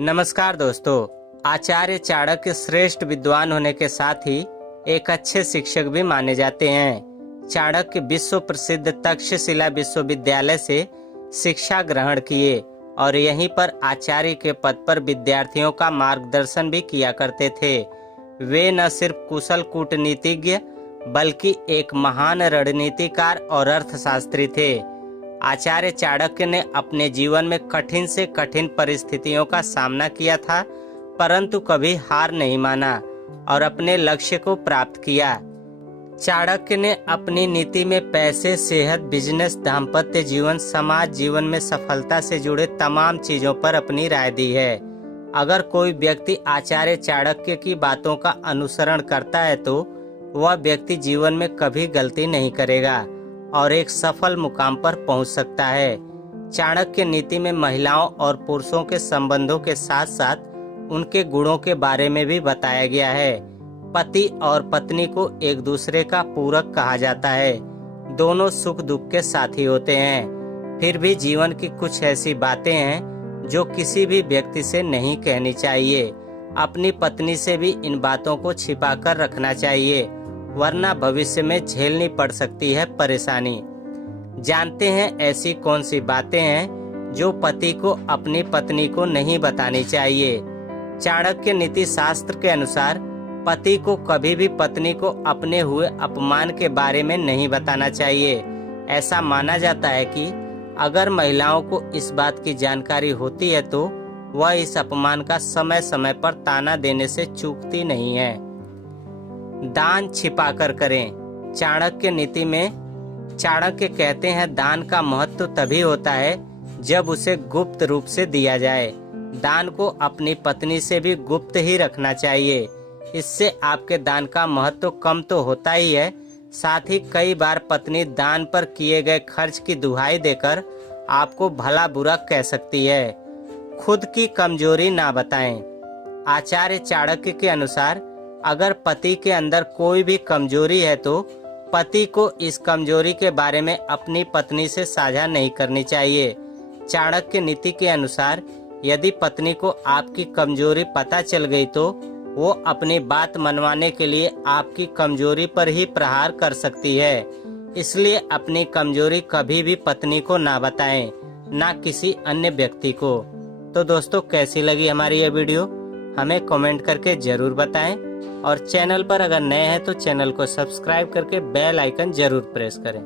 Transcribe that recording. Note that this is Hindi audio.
नमस्कार दोस्तों। आचार्य चाणक्य श्रेष्ठ विद्वान होने के साथ ही एक अच्छे शिक्षक भी माने जाते हैं। चाणक्य विश्व प्रसिद्ध तक्षशिला विश्वविद्यालय से शिक्षा ग्रहण किए और यहीं पर आचार्य के पद पर विद्यार्थियों का मार्गदर्शन भी किया करते थे। वे न सिर्फ कुशल कूटनीतिज्ञ बल्कि एक महान रणनीतिकार और अर्थशास्त्री थे। आचार्य चाणक्य ने अपने जीवन में कठिन से कठिन परिस्थितियों का सामना किया था, परंतु कभी हार नहीं माना और अपने लक्ष्य को प्राप्त किया। चाणक्य ने अपनी नीति में पैसे, सेहत, बिजनेस, दाम्पत्य जीवन, समाज जीवन में सफलता से जुड़े तमाम चीजों पर अपनी राय दी है। अगर कोई व्यक्ति आचार्य चाणक्य की बातों का अनुसरण करता है तो वह व्यक्ति जीवन में कभी गलती नहीं करेगा और एक सफल मुकाम पर पहुंच सकता है। चाणक्य नीति में महिलाओं और पुरुषों के संबंधों के साथ साथ उनके गुणों के बारे में भी बताया गया है। पति और पत्नी को एक दूसरे का पूरक कहा जाता है। दोनों सुख दुख के साथी होते हैं। फिर भी जीवन की कुछ ऐसी बातें हैं जो किसी भी व्यक्ति से नहीं कहनी चाहिए। अपनी पत्नी से भी इन बातों को छिपा कर रखना चाहिए, वरना भविष्य में झेलनी पड़ सकती है परेशानी। जानते हैं ऐसी कौन सी बातें हैं जो पति को अपनी पत्नी को नहीं बतानी चाहिए। चाणक्य नीति शास्त्र के अनुसार पति को कभी भी पत्नी को अपने हुए अपमान के बारे में नहीं बताना चाहिए। ऐसा माना जाता है कि अगर महिलाओं को इस बात की जानकारी होती है तो वह इस अपमान का समय समय पर ताना देने से चूकती नहीं है। दान छिपाकर करें। चाणक्य नीति में चाणक्य कहते हैं, दान का महत्व तभी होता है जब उसे गुप्त रूप से दिया जाए। दान को अपनी पत्नी से भी गुप्त ही रखना चाहिए। इससे आपके दान का महत्व कम तो होता ही है, साथ ही कई बार पत्नी दान पर किए गए खर्च की दुहाई देकर आपको भला बुरा कह सकती है। खुद की कमजोरी ना बताएं। आचार्य चाणक्य के अनुसार अगर पति के अंदर कोई भी कमजोरी है तो पति को इस कमजोरी के बारे में अपनी पत्नी से साझा नहीं करनी चाहिए। चाणक्य नीति के अनुसार यदि पत्नी को आपकी कमजोरी पता चल गई तो वो अपनी बात मनवाने के लिए आपकी कमजोरी पर ही प्रहार कर सकती है। इसलिए अपनी कमजोरी कभी भी पत्नी को ना बताएं, ना किसी अन्य व्यक्ति को। तो दोस्तों, कैसी लगी हमारी ये वीडियो हमें कमेंट करके जरूर बताएं और चैनल पर अगर नए हैं तो चैनल को सब्सक्राइब करके बेल आइकन जरूर प्रेस करें।